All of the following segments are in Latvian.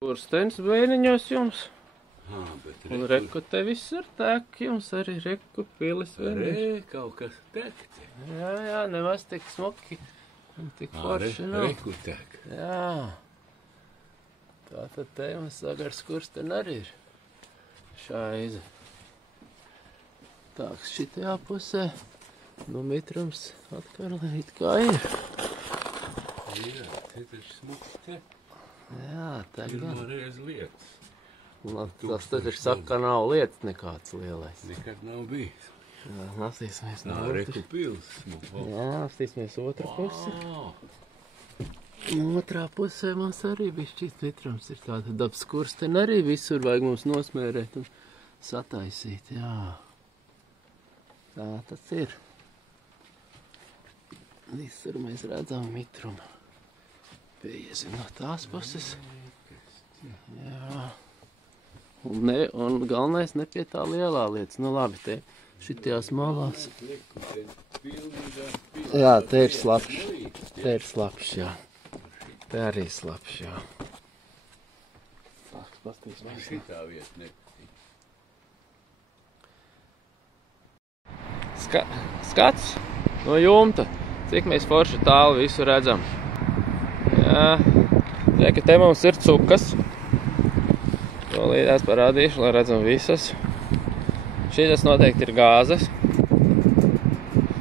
Skurstenis bēniņos jums. Un Bet reku te viss ir tek, jums arī reku pilis Re, kaut kas tekti. Jā, nemaz tik smuki. Un tik forši nav. Reku tek. Jā. Tātad te jums ar skursteni arī ir šaize. Tāks šitajā pusē. Nu, mitrums atkal it kā ir. Jā, te taču smuki tek. Jā, tagad. Pirmā reize lietas. Tas taču saka, ka nav lietas nekāds lielais. Nekad nav bijis. Jā, lasīsimies no Reku pils smuki. Jā, lasīsimies otru pusi. Otrā pusē mums arī bišķīt mitrums ir tāda dabas skursteni. Arī visur vajag mums nosmērēt un sataisīt, jā. Tā tas ir. Visur mēs redzam mitrumu. Pieiesim no tās puses. Jā. Un galvenais ne pie tā lielā lietas. Nu labi, te šitījās malās. Jā, te ir slapš. Te ir slapš, jā. Te arī slapš, jā. Tā, pastīsimies. Šitā vieta nepatīk. Skats no jumta. Cik mēs forši tālu visu redzam. Jā. Tiek, te mums ir cukas. To līdās parādīšu, lai redzam visas. Šitas noteikti ir gāzes.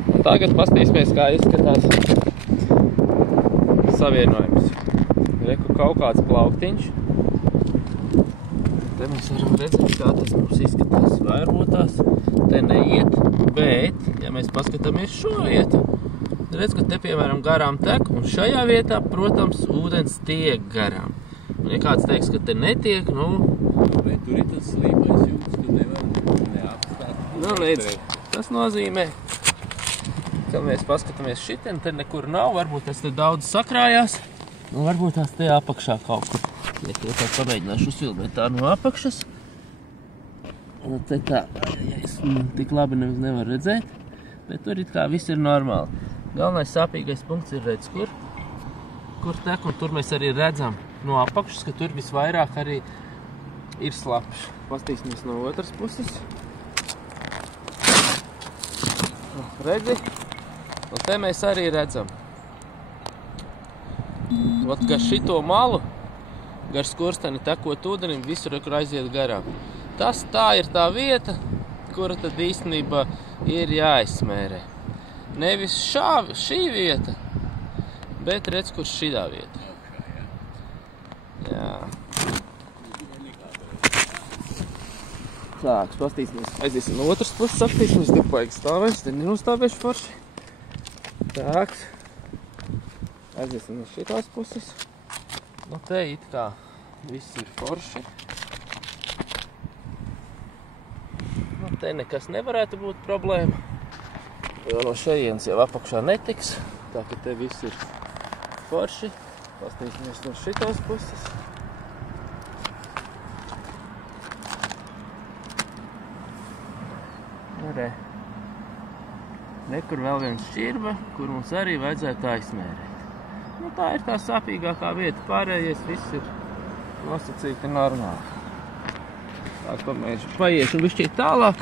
Un tagad pastīsimies, kā izskatās savienojums. Reku kaut kāds plauktiņš. Te mēs varam redzēt, kā tas mums izskatās. Varbūt tās te neiet, bet, ja mēs paskatāmies šo vietu, redz, ka te, piemēram, garām tek, un šajā vietā, protams, ūdens tiek garām. Un, ja kāds teiks, ka te netiek, nu... Bet tur ir tas slīmais jums, ka nevar neapstāt. Nu, līdz, tas nozīmē, ka mēs paskatāmies šitien, te nekur nav, varbūt tas te daudz sakrājās, un varbūt tās te apakšā kaut kur. Ja to tā pamēģināšu uzfilmēt tā no apakšas. Un te tā, es tik labi nevaru redzēt, bet tur it kā viss ir normāli. Galvenais sāpīgais punkts ir redz, kur tek, un tur mēs arī redzam no apakšas, ka tur visvairāk arī ir slapš. Pastīsimies no otras puses. Redzi? Un te mēs arī redzam. Ot, gar šito malu, gar skursteni tekot ūdenim, visur aiziet garām. Tas tā ir tā vieta, kura tad īstenībā ir jāizsmērē. Nevis šī vieta, bet redz, kur šitā vieta. Jā. Tāks, pastīsimies. Aiziesim no otras puses, aptīsimies, te paigi stāvēs, te nenostāvēšu forši. Tāks. Aiziesim no šitās puses. Nu, te it kā viss ir forši. Nu, te nekas nevarētu būt problēma. Jo no šejienes jau apakšā netiks. Tā, ka te viss ir forši. Pastīsimies no šitās puses. Re. Nekur vēl viens šķirba, kur mums arī vajadzētu aizsmērēt. Nu, tā ir tā sāpīgākā vieta. Pārējais viss ir nosacīti normāli. Tā, paiešu bišķīt tālāk.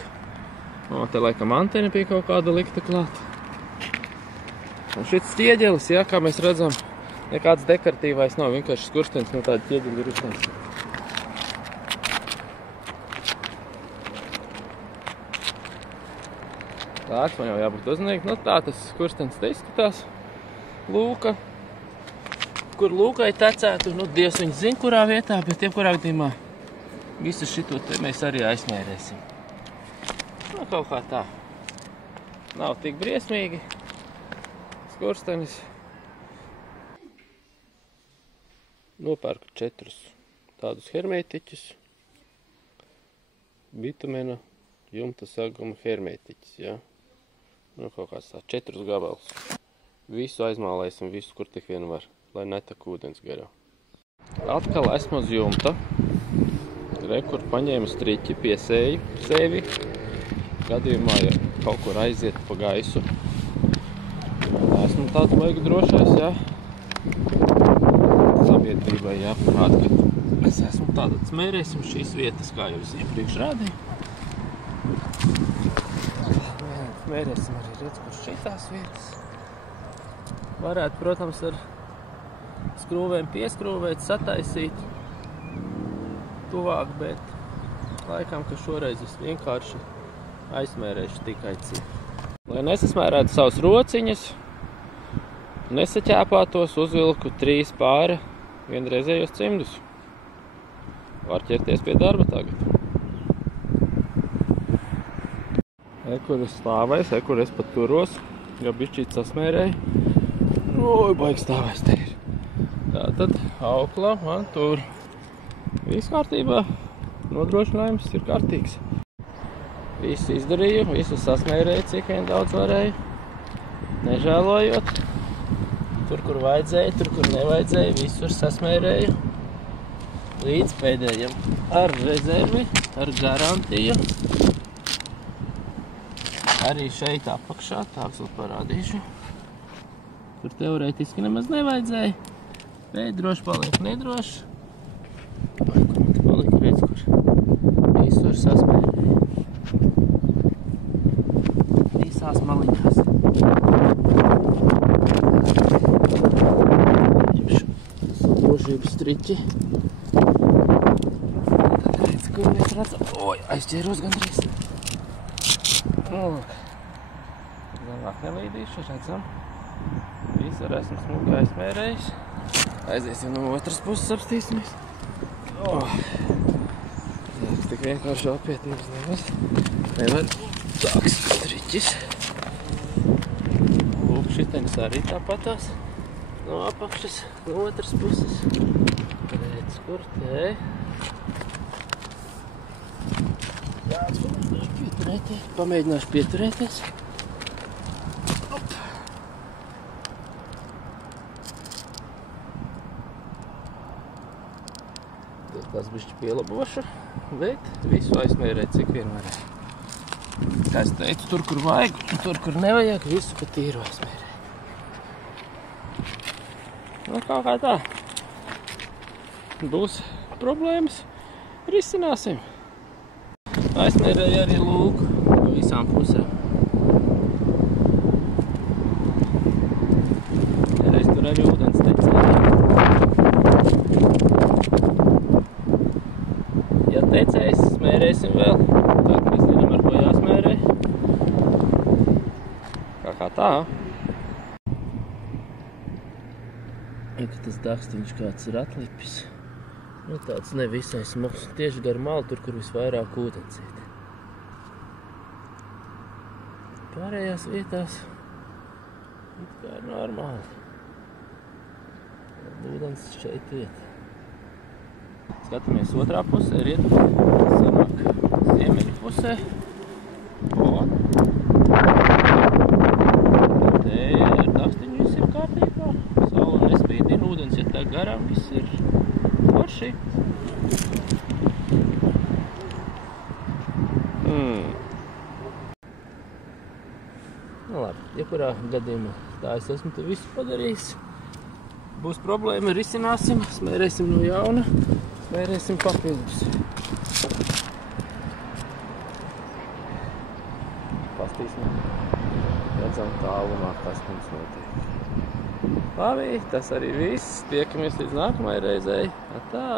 O, te laikam antena pie kaut kāda likta klāt. Un šits ķieģelis, jā, kā mēs redzam, nekāds dekoratīvais nav, vienkārši skurstenis no tāda ķieģeļa ir uztaisīts. Tāds man jau jābūt uzmanīgi. Nu, tā tas skurstenis te izskatās. Lūka. Kur lūkai tecētu, nu, Dievs viņas zina, kurā vietā, bet jebkurā gadījumā visu šito te mēs arī aizmērēsim. Nu, kaut kā tā. Nav tik briesmīgi. Skurstenis. Nopērku 4 tādus hermētiķus. Bitumena jumta saguma hermētiķus, jā. Nu, kaut kāds tā 4 gabalus. Visu aizmālēsim, visu, kur tik vien var, lai netek ūdens garā. Atkal esmu uz jumta. Re, kur paņēmu striķi pie sevi. Gadījumā, ja kaut kur aiziet pa gaisu. Esmu tāds baigi drošais, jā. Sabiedrībai, jā, atkat. Es esmu tātad smērēsim šīs vietas, kā jau es iepriekš rādīju. Smērēsim arī redz, kur šitās vietas. Varētu, protams, ar skrūvēm pieskrūvēt, sataisīt tuvāk, bet laikam, ka šoreiz es vienkārši aizmērēšu tikai ciet. Lai nesasmērētu savas rociņas, nesaķēpātos, uzvilku 3 pāri vienreizējos cimdus. Var ķerties pie darba tagad. Kur es stāvēs, kur es pat turos, jo bišķīt sasmērēju. Oi, baigi stāvēs te ir. Tātad aukla man tur. Viss kārtībā, nodrošinājums ir kārtīgs. Visu izdarīju, visu sasmērēju, cik vien daudz varēju. Nežēlojot. Tur, kur vajadzēja, tur, kur nevajadzēja, visur sasmērēju. Līdz pēdējiem. Ar rezervi, ar garantiju. Arī šeit apakšā, tāds vēl parādīšu. Tur teorētiski nemaz nevajadzēja. Bet droši paliek nedroši. Vai, kur man te palika, redz, kur visur sasmērēju. Visās maliņās. Drošības striķi. Tad redz, kur mēs redzam. Oi, aizķēros gandrīz. Galvāk nelīdīšu, redzam. Visur esmu smuki aizmērējis. Aiziesim no otras puses apstīsimies. Tik vienkārši apietības nemaz. Nevar tāks striķis. Lūk, šitenis arī tāpatās. No apakšas, no otras puses. Redz, kur te. Pamēģināšu pieturēties. Op. Tas bišķi pielabošu, bet visu aizmērēt, cik vien varēju. Kā es teicu, tur, kur vajag, un tur, kur nevajag, visu pa tīru aizmērēt. Nu, kaut kā tā. Būs problēmas, risināsim. Aizmērēju arī lūku no visām pusēm. Reiz tur arī ūdens tecēja. Ja tecējas, smērēsim vēl. Tad mēs zinām, ar ko jāsmērē. Kā tā. Ja tas dakstiņš kāds ir atlipis. Nu, tāds nevisai smags. Tieši gar malu, tur, kur visvairāk ūdens iet. Pārējās vietās it kā ir normāli. Ūdens šeit iet. Skatāmies otrā pusē, riet sanāk ziemeļu pusē. Un te ar dakstiņu viss ir kārtībā. Saula nespīdina, ūdens ir tā garām, viss ir forši. Nu labi, jebkurā gadījumā tā es esmu te visu padarījis. Būs problēma, risināsim, smērēsim no jauna, smērēsim papildus. Pastīsim, redzam tālumā, kas mums notiek. Labi, tas arī viss. Tiekamies līdz nākamajai reizei. Atā!